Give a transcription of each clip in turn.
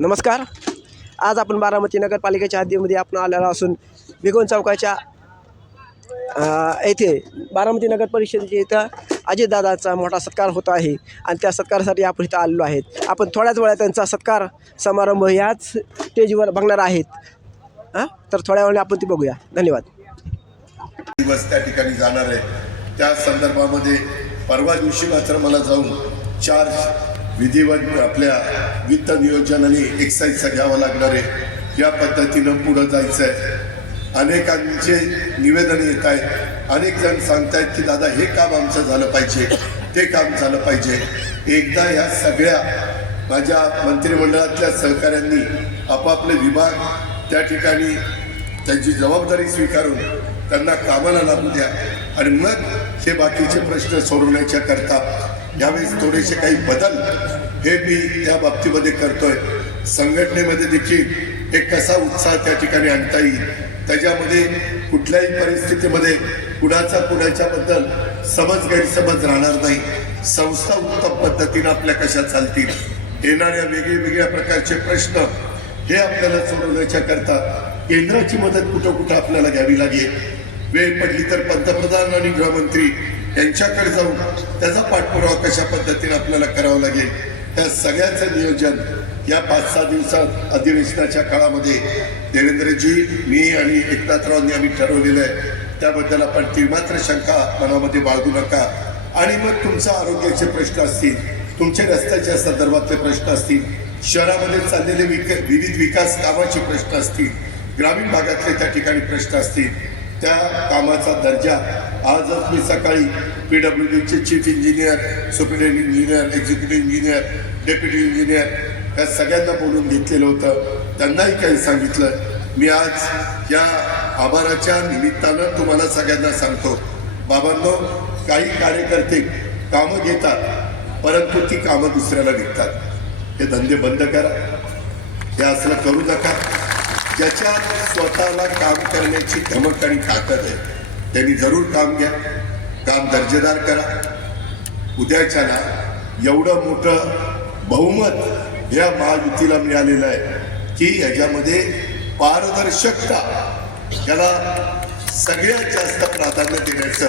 नमस्कार. आज आपण बारामती नगरपालिकेच्या हद्दीमध्ये आपण आलेलो असून भिगोन चौकाच्या येथे बारामती नगर परिषदेच्या इथं अजितदादाचा मोठा सत्कार होत आहे आणि त्या सत्कारासाठी आपण इथं आलेलो आहेत. आपण थोड्याच वेळात त्यांचा सत्कार समारंभ याच स्टेजवर बघणार आहेत. हां तर थोड्या वेळाने आपण ती बघूया. धन्यवाद. दिवस त्या ठिकाणी जाणार आहे. त्या संदर्भामध्ये परवा दिवशी मात्र मला जाऊन चार विधिवत आपल्या वित्त नियोजन आणि एक्साईजचा घ्यावं लागणार आहे. या पद्धतीनं पुढं जायचं आहे अनेकांचे निवेदन येत आहेत. अनेक जण सांगतायत की दादा हे काम आमचं झालं पाहिजे. ते काम झालं पाहिजे. एकदा ह्या सगळ्या माझ्या मंत्रिमंडळातल्या सहकाऱ्यांनी आपापले विभाग त्या ठिकाणी त्यांची जबाबदारी स्वीकारून त्यांना कामाला लागू द्या. आणि मग हे बाकीचे प्रश्न सोडवण्याच्या करता यावेळेस थोडेसे काही बदल हे मी त्या बाबतीमध्ये करतोय. संघटनेमध्ये देखील एक कसा उत्साह त्या ठिकाणी आणता येईल त्याच्यामध्ये कुठल्याही परिस्थितीमध्ये कुणाचा कुणाच्याबद्दल समज गैरसमज राहणार नाही. संस्था उत्तम पद्धतीनं आपल्या कशा चालतील येणाऱ्या वेगळ्या वेगळ्या प्रकारचे प्रश्न हे आपल्याला सोडवण्याच्या करता केंद्राची मदत कुठं कुठं आपल्याला घ्यावी लागेल वेळ पडली तर पंतप्रधान आणि गृहमंत्री यांच्याकडे जाऊन त्याचा पाठपुरावा कशा पद्धतीने आपल्याला करावा लागेल त्या सगळ्याचं नियोजन या पाच सहा दिवसात अधिवेशनाच्या काळामध्ये देवेंद्रजी मी आणि एकनाथरावांनी आम्ही ठरवलेलं आहे. त्याबद्दल आपण ती मात्र शंका मनामध्ये बाळगू नका. आणि मग तुमचा आरोग्याचे प्रश्न असतील तुमचे रस्त्याच्या संदर्भातले प्रश्न असतील शहरामध्ये चाललेले विक विविध विकास कामाचे प्रश्न असतील ग्रामीण भागातले त्या ठिकाणी प्रश्न असतील त्या कामाचा दर्जा आजच मी सकाळी पी डब्ल्यू डीचे chief engineer superintendent engineer executive engineer deputy engineer या सगळ्यांना बोलून घेतलेलं होतं. त्यांनाही काही सांगितलं. मी आज या आभाराच्या निमित्तानं तुम्हाला सगळ्यांना सांगतो. बाबांनो काही कार्यकर्ते कामं घेतात परंतु ती कामं दुसऱ्याला विकतात हे धंदे बंद करा. हे असलं करू नका. ज्याच्यात स्वतःला काम करण्याची धमक आणि ताकद आहे त्यांनी जरूर काम घ्या. काम दर्जेदार करा. उद्याच्याला एवढं मोठं बहुमत या महायुतीला मिळालेलं आहे की याच्यामध्ये पारदर्शकता याला सगळ्यात जास्त प्राधान्य देण्याचं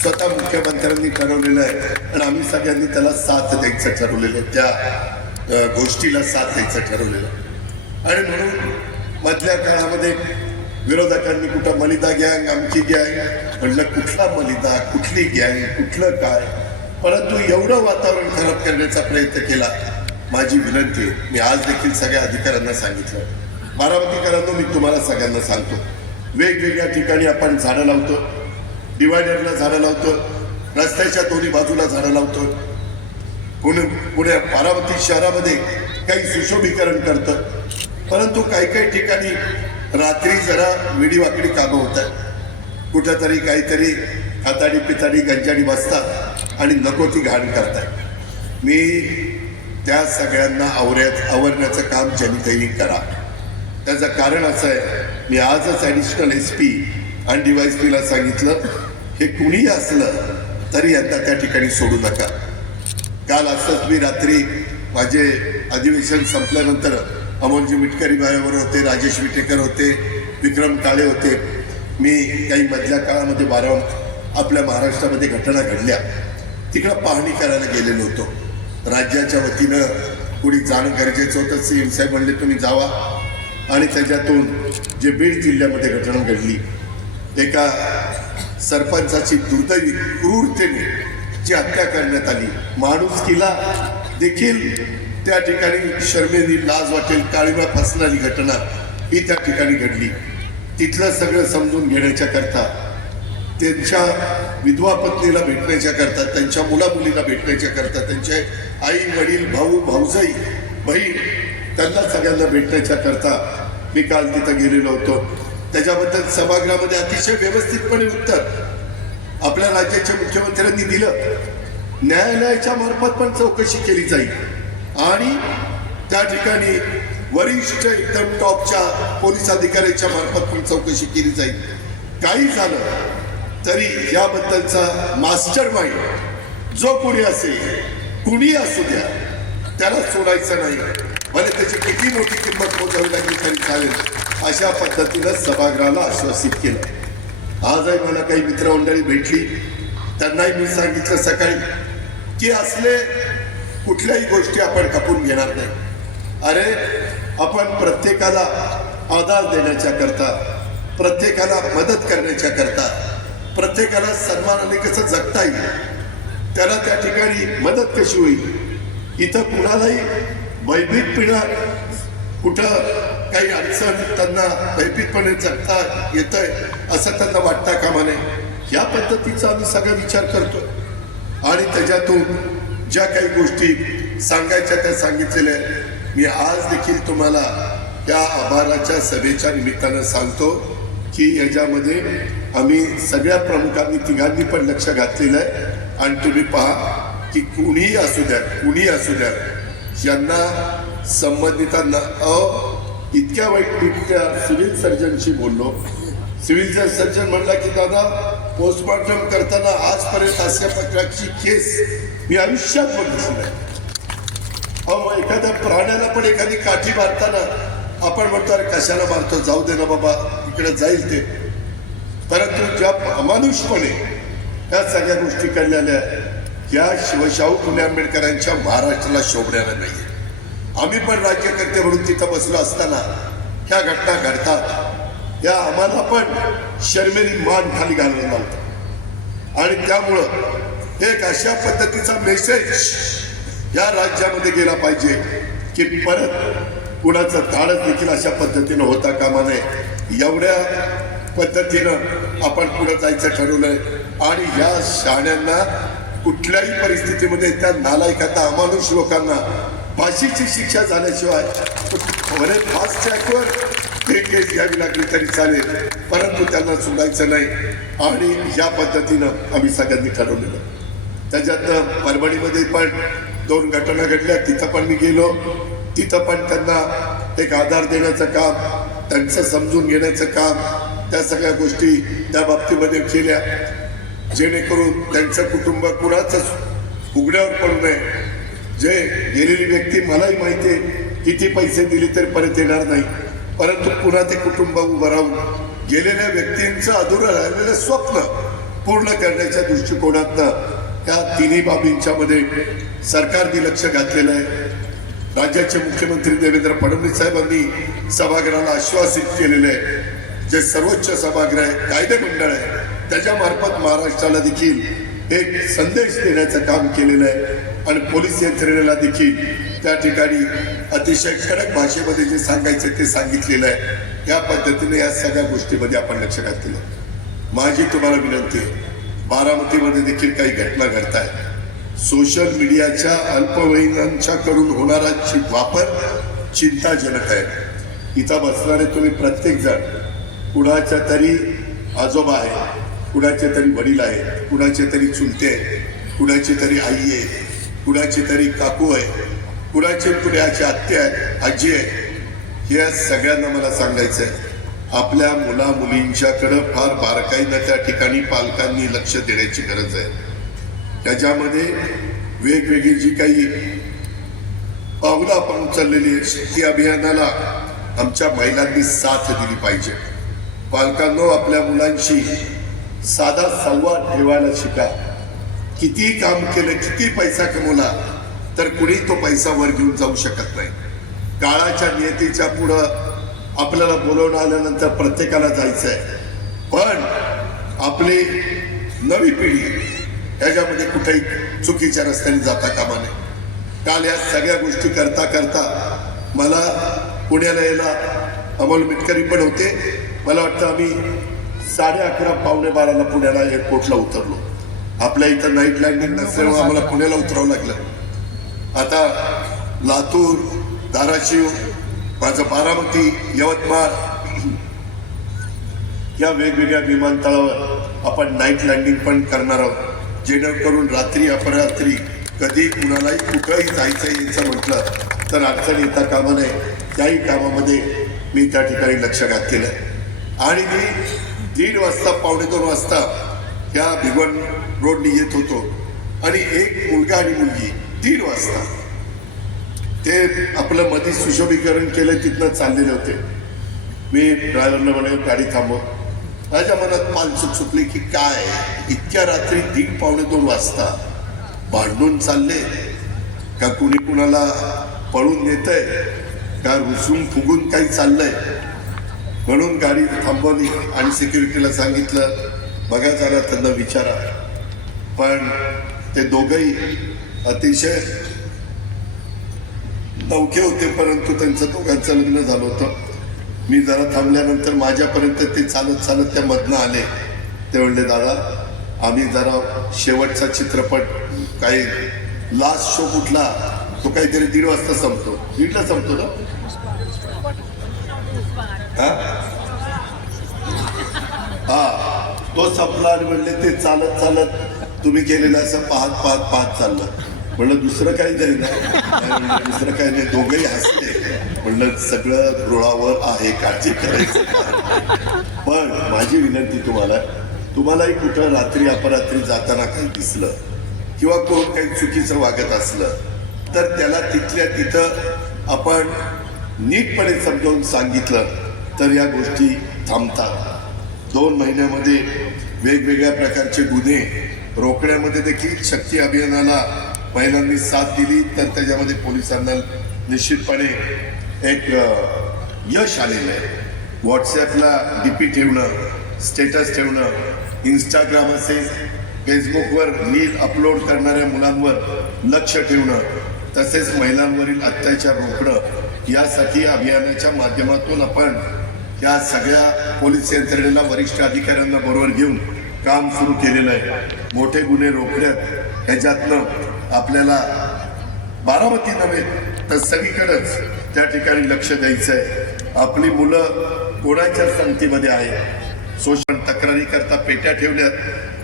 स्वतः मुख्यमंत्र्यांनी ठरवलेलं आहे. आणि आम्ही सगळ्यांनी त्याला साथ द्यायचं ठरवलेलं आहे. त्या गोष्टीला साथ द्यायचं ठरवलेलं आहे. आणि म्हणून मधल्या काळामध्ये विरोधकांनी कुठं मलिदा गँग आमची गँग म्हटलं कुठला मलिदा कुठली गँग कुठलं काय? परंतु एवढं वातावरण खराब करण्याचा प्रयत्न केला माझी विनंती आहे. मी आज देखील सगळ्या अधिकाऱ्यांना सांगितलं. बारामतीकरांनो मी तुम्हाला सगळ्यांना सांगतो. वेगवेगळ्या ठिकाणी आपण झाडं लावतो. डिवायडरला झाडं लावतो. रस्त्याच्या दोन्ही बाजूला झाडं लावतो. पुणे पुण्या बारामती शहरामध्ये काही सुशोभीकरण करतं. परंतु काही काही ठिकाणी रात्री जरा वेडीवाकडी कामं होतात कुठंतरी काहीतरी हाताडी पिताडी गंजाडी बसतात आणि नको ती घाण करतात. मी त्या सगळ्यांना आवऱ्यात आवरण्याचं काम जनतेने करा. त्याचं कारण असं आहे मी आजच ॲडिशनल एस पी आणि डी वाय एस पीला सांगितलं हे कुणीही असलं तरी यांना त्या ठिकाणी सोडू नका. काल असंच मी रात्री माझे अधिवेशन संपल्यानंतर अमोलजी मिटकरी बायावर होते राजेश विटेकर होते विक्रम काळे होते. मी काही मधल्या काळामध्ये वारंवार आपल्या महाराष्ट्रामध्ये घटना घडल्या. तिकडं पाहणी करायला गेलेलो होतो. राज्याच्या वतीनं कुणी जाणं गरजेचं होतं सी एम साहेब म्हणले तुम्ही जावा. आणि त्याच्यातून जे बीड जिल्ह्यामध्ये घटना घडली एका सरपंचाची दुर्दैवी क्रूरतेने जी हत्या करण्यात आली माणूस किला देखील त्या ठिकाणी शर्मेनी लाज वाटेल काळीमा फसणारी घटना ही त्या ठिकाणी घडली. तिथलं सगळं समजून घेण्याच्या करता त्यांच्या विधवा पत्नीला भेटण्याच्या करता त्यांच्या मुलामुलीला भेटण्याच्या करता त्यांचे आई वडील भाऊ भाऊजाई बहीण त्यांना सगळ्यांना भेटण्याच्या करता मी काल तिथं गेलेलो होतो. त्याच्याबद्दल सभागृहामध्ये अतिशय व्यवस्थितपणे उत्तर आपल्या राज्याच्या मुख्यमंत्र्यांनी दिलं. न्यायालयाच्या मार्फत पण चौकशी केली जाईल. आणि त्या ठिकाणी वरिष्ठ एकदम टॉपच्या पोलीस अधिकाऱ्याच्या मार्फत पण चौकशी केली जाईल. काही झालं तरी याबद्दलचा मास्टर माइंड जो कोणी असेल कुणी असू द्या त्याला सोडायचं नाही. भले त्याची किती मोठी किंमत मोजावी लागली तरी चालेल. अशा पद्धतीनं सभागृहाला आश्वासित केलं. आजही मला काही मित्रमंडळी भेटली. त्यांनाही मी सांगितलं सकाळी की असले कुठल्याही गोष्टी आपण खपून घेणार नाही. अरे आपण प्रत्येकाला आधार देण्याच्या करता प्रत्येकाला मदत करण्याच्या करता प्रत्येकाला सन्मानाने कसं जगता येईल त्याला त्या ठिकाणी मदत कशी होईल? इथं कुणालाही भयभीत पिणं कुठं काही अडचण त्यांना भयभीतपणे जगता येत आहे असं त्यांना वाटता कामा नये या पद्धतीचा आम्ही सगळा विचार करतो आणि त्याच्यातून ज्या काही गोष्टी सांगायच्या त्या सांगितलेल्या आहेत. मी आज देखील तुम्हाला त्या आभाराच्या सभेच्या निमित्तानं सांगतो की याच्यामध्ये आम्ही सगळ्या प्रमुखांनी तिघांनी पण लक्ष घातलेलं आहे. आणि तुम्ही पहा की कुणीही असू द्या कुणीही असू द्या यांना संबंधितांना अ इतक्या वाईट त्या सिव्हिल सर्जनशी बोललो. सिव्हिल सर्जन म्हणला की दादा पोस्टमॉर्टम करताना आजपर्यंत अशा प्रकारची केस मी आयुष्यात बघितली नाही. अहो एखाद्या प्राण्याला पण एखादी काठी मारताना आपण म्हणतो अरे कशाला मारतो? जाऊ दे ना बाबा इकडे जाईल ते. परंतु ज्या अमानुषपणे त्या सगळ्या गोष्टी केलेल्या या शिवशाहू फुले आंबेडकरांच्या महाराष्ट्राला शोभण्याला नाही आम्ही पण राज्यकर्ते म्हणून तिथं बसलो असताना ह्या घटना घडतात. या आम्हाला पण शर्मेनी मान खाली घालून लावतात आणि त्यामुळं एक अशा पद्धतीचा मेसेज या राज्यामध्ये गेला पाहिजे की परत कुणाचं धाडस देखील अशा पद्धतीनं होता कामा नये. एवढ्या पद्धतीनं आपण पुढे जायचं ठरवलंय. आणि या शाण्यांना कुठल्याही परिस्थितीमध्ये त्या नालायकांना अमानुष लोकांना फाशीची शिक्षा झाल्याशिवाय फास्ट ट्रॅकवर ते लागली तरी चालेल. परंतु त्यांना सोडायचं नाही. आणि या पद्धतीनं आम्ही सगळ्यांनी ठरवलेलं. त्याच्यातनं परभणीमध्ये पण दोन घटना घडल्या. तिथं पण मी गेलो. तिथं पण त्यांना एक आधार देण्याचं काम त्यांचं समजून घेण्याचं काम त्या सगळ्या गोष्टी त्या बाबतीमध्ये केल्या. जेणेकरून त्यांचं कुटुंब कुणाचंच उघड्यावर पडू नये. जे गेलेली व्यक्ती मलाही माहिती आहे किती पैसे दिले तरी परत येणार नाही. परंतु पुन्हा ते कुटुंब उभं राहून गेलेल्या व्यक्तींचं अधुरं राहिलेलं स्वप्न पूर्ण करण्याच्या दृष्टिकोनातनं त्या तिन्ही बाबींच्या मध्ये सरकारने लक्ष घातलेलं आहे. राज्याचे मुख्यमंत्री देवेंद्र फडणवीस साहेबांनी सभागृहाला आश्वासित केलेलं आहे. जे सर्वोच्च सभागृह आहे कायदे मंडळ आहे त्याच्या मार्फत महाराष्ट्राला देखील एक संदेश देण्याचं काम केलेलं आहे. आणि पोलीस यंत्रणेला देखील त्या ठिकाणी अतिशय कडक भाषेमध्ये जे सांगायचं ते सांगितलेलं आहे. या पद्धतीने या सगळ्या गोष्टीमध्ये आपण लक्ष घातलेलं माझी तुम्हाला विनंती आहे बारामतीमध्ये देखील काही घटना घडत आहेत सोशल मीडियाच्या अल्पवयीनांच्या कडून होणारा चि- वापर चिंताजनक आहे. इथं बसणारे तुम्ही प्रत्येक जण कुणाच्या तरी आजोबा आहे कुणाचे तरी वडील आहेत कुणाचे तरी चुलते आहेत कुणाची तरी आई आहे कुणाची तरी काकू आहे कुणाचे कुणाची आत्या आहे? आजी आहे. या सगळ्यांना मला सांगायचं आहे. आपल्या मुला मुलींच्याकडं फार बारकाईनं त्या ठिकाणी पालकांनी लक्ष देण्याची गरज आहे. त्याच्यामध्ये वेगवेगळी जी काही पावलं आपण उचललेली आहेत, शक्ती अभियानाला आमच्या महिलांनी साथ दिली पाहिजे. पालकांनो आपल्या मुलांशी साधा संवाद ठेवायला शिका. किती काम केलं किती पैसा कमवला तर कुणी तो पैसा वर घेऊन जाऊ शकत नाही. काळाच्या नियतीच्या पुढं आपल्याला बोलवणं आल्यानंतर प्रत्येकाला जायचं आहे पण आपली नवी पिढी ह्याच्यामध्ये कुठेही चुकीच्या रस्त्याने जाता कामा नये. काल या सगळ्या गोष्टी करता करता मला पुण्याला यायला अमोल मिटकरी पण होते. मला वाटतं आम्ही साडे अकरा पावणे बाराला पुण्याला एअरपोर्टला उतरलो. आपल्या इथं नाईट लँडिंग नसल्यामुळे आम्हाला पुण्याला उतरावं लागलं. आता लातूर धाराशिव माझं बारामती यवतमाळ या वेगवेगळ्या विमानतळावर आपण नाईट लँडिंग पण करणार आहोत. जेणेकरून रात्री अपरात्री कधी कुणालाही कुठंही जायचं यायचं म्हटलं तर अडचण येता कामा नये. त्याही कामामध्ये मी त्या ठिकाणी लक्ष घातलेलं आहे. आणि मी दीड वाजता पावणे दोन वाजता या भिगवण रोडनी येत होतो. आणि एक मुलगा आणि मुलगी दीड वाजता. ते आपलं मध्ये सुशोभीकरण केलं तिथनं चाललेले होते. मी ड्रायव्हरला म्हणे गाडी थांबव. माझ्या मनात मानसूक सुटली की काय? इतक्या रात्री दीड पावणे दोन वाजता भांडून चालले. का कुणी कुणाला पळून नेतंय? का रुसून फुगून काही चाललंय? म्हणून गाडी थांबवली आणि सिक्युरिटीला सांगितलं बघा जरा त्यांना विचारा. पण ते दोघंही अतिशय नवखे होते परंतु त्यांचं दोघांचं लग्न झालं होतं. मी जरा थांबल्यानंतर माझ्यापर्यंत ते चालत चालत त्या मधनं आले. ते म्हणले दादा आम्ही जरा शेवटचा चित्रपट काही लास्ट शो कुठला तो काहीतरी दीड वाजता संपतो. दीडला संपतो ना? हा तो संपला आणि म्हणले ते चालत चालत तुम्ही केलेलं असं पाहत पाहत पाहत चाललं. म्हणलं दुसरं काही नाही ना. दुसरं काही नाही. दोघंही हसले. म्हणलं सगळं रुळावर आहे काळजी करायचं. पण माझी विनंती तुम्हाला तुम्हालाही कुठं रात्री अपरात्री जाताना काही दिसलं किंवा कोण काही चुकीचं वागत असलं तर त्याला तिथल्या तिथं आपण नीटपणे समजावून सांगितलं तर या गोष्टी थांबतात. दोन महिन्यामध्ये वेगवेगळ्या प्रकारचे गुन्हे रोखण्यामध्ये देखील शक्ती अभियानाला महिलांनी साथ दिली तर त्याच्यामध्ये पोलिसांना निश्चितपणे एक यश आलेलं आहे. व्हॉट्सॲपला डी पी ठेवणं स्टेटस ठेवणं इंस्टाग्राम असेल फेसबुकवर रील अपलोड करणाऱ्या मुलांवर लक्ष ठेवणं तसेच महिलांवरील अत्याचार रोखणं यासाठी अभियानाच्या माध्यमातून आपण या सगळ्या पोलीस यंत्रणेला वरिष्ठ अधिकाऱ्यांना बरोबर घेऊन काम सुरू केलेलं आहे. मोठे गुन्हे रोखण्यात ह्याच्यातनं आपल्याला बारामती नव्हे तर सगळीकडंच त्या ठिकाणी लक्ष द्यायचं आहे आपली मुलं कोणाच्या संगतीमध्ये आहे शोषण तक्रारी करता पेट्या ठेवल्यात.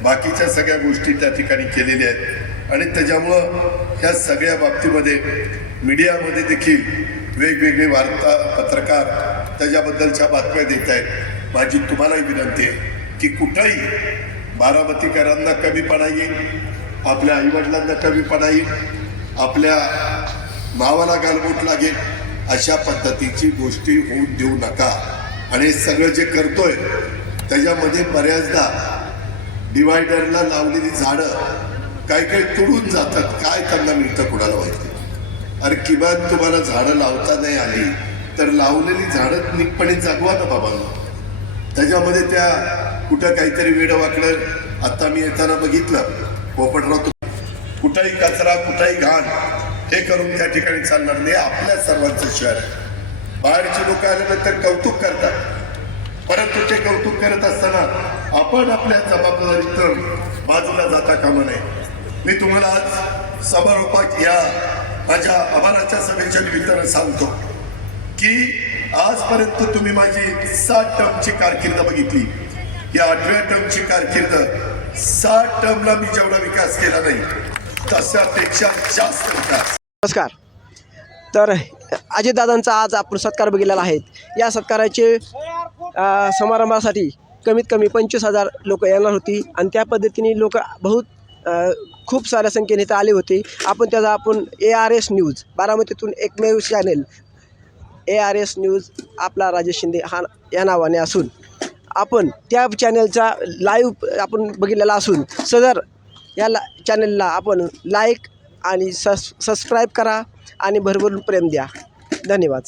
बाकीच्या सगळ्या गोष्टी त्या ठिकाणी केलेल्या आहेत. आणि त्याच्यामुळं ह्या सगळ्या बाबतीमध्ये मीडियामध्ये देखील वेगवेगळे वार्ता पत्रकार त्याच्याबद्दलच्या बातम्या देत आहेत. माझी तुम्हालाही विनंती आहे की कुठंही बारामतीकरांना कमीपणा येईल आपल्या आईवडिलांना कमीपणा येईल आपल्या नावाला गालबोट लागेल अशा पद्धतीची गोष्टी होऊन देऊ नका. आणि सगळं जे करतोय त्याच्यामध्ये बऱ्याचदा डिवायडरला लावलेली झाडं काही काही तुडून जातात काय त्यांना मिळतं कुणाला माहिती? अरे किमान तुम्हाला झाडं लावता नाही आली तर लावलेली झाडं नीटपणे जगवा ना बाबांना. त्याच्यामध्ये त्या कुठं काहीतरी वेड वाकडं आत्ता मी येताना बघितलं पोपटराव कुठंही कचरा कुठंही घाण हे करून त्या ठिकाणी चालणार नाही. आपल्या सर्वांचं शहर आहे. बाहेरचे लोक आल्यानंतर कौतुक करतात. परंतु ते कौतुक करत असताना आपण आपल्या जबाबदारीतून बाजूला जाता कामा नये. मी तुम्हाला आज समारोपात या माझ्या आभाराच्या सभेच्या निमित्तानं सांगतो की आजपर्यंत तुम्ही माझी सात टर्मची कारकीर्द बघितली. या आठव्या टर्मची कारकीर्द साठ टर्मला मी जेवढा विकास केला नाही तशापेक्षा जास्त विकास. नमस्कार. तर अजितदादांचा आज आपण सत्कार बघितलेला आहे. या सत्काराचे समारंभासाठी कमीत कमी पंचवीस हजार लोक येणार होती आणि त्या पद्धतीने लोक बहुत खूप साऱ्या संख्येने इथं आले होते. आपण त्याचा आपण ए आर एस न्यूज बारामतीतून एकमेव channel A R S news आपला राजेश शिंदे हा या नावाने असून. आपण त्या चॅनलचा लाईव्ह आपण बघितलेला असून सदर या ला चॅनलला आपण लाईक आणि सस सबस्क्राईब करा आणि भरभरून प्रेम द्या. धन्यवाद.